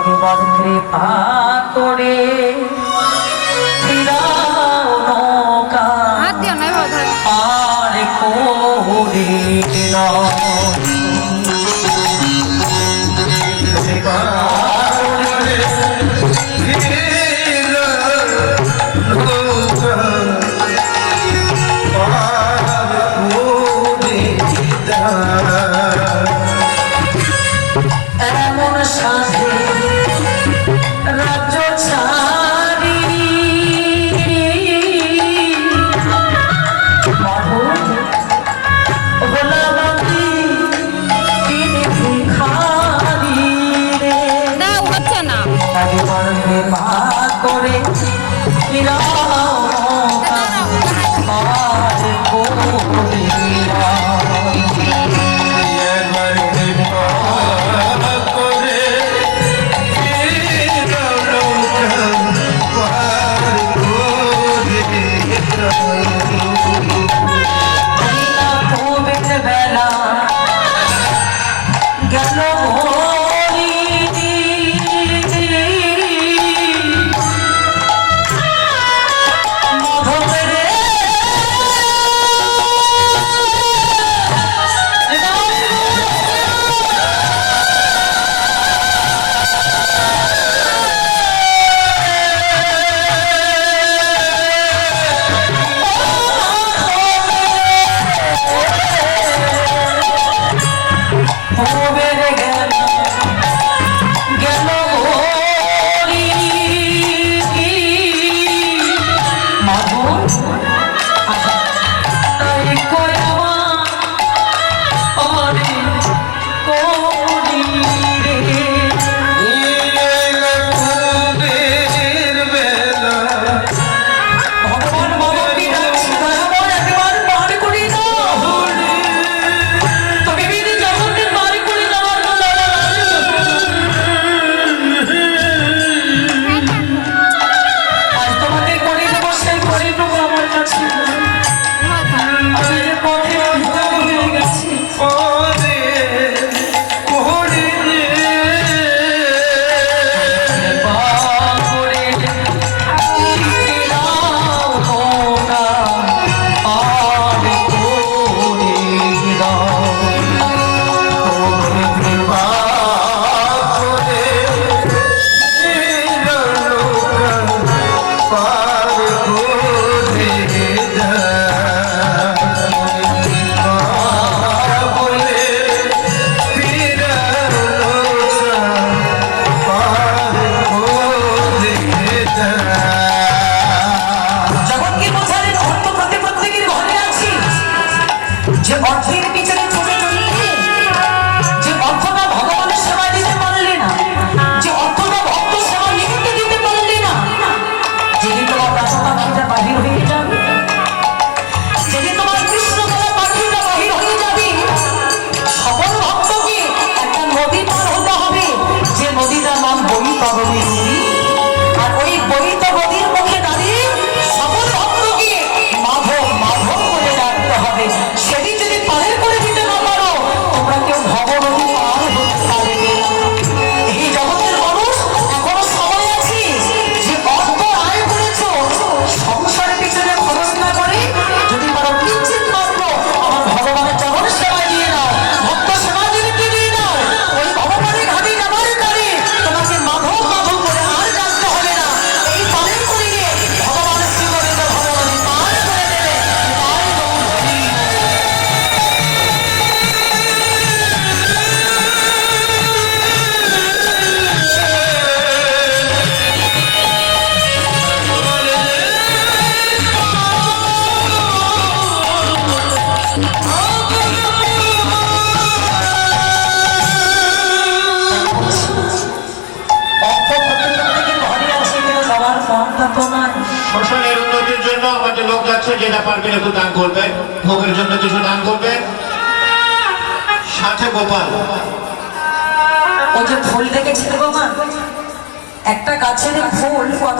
একবার কৃপা করে ফিরাও নৌকা আর করে দাও। এমন সাথে রাজ্য ছাড়ি গোলাবাতি তিনি ভিখারি রে একবার কৃপা করে ফিরাও আর করে শ্মশানের উন্নতির জন্য আমাদের লোক যাচ্ছে, যেটা পারবেন একটু দান করবেন, ভোগের জন্য কিছু দান করবেন। সাথে গোপাল ওই যে ফুল দেখেছিল বাবা, একটা গাছের ফুল কত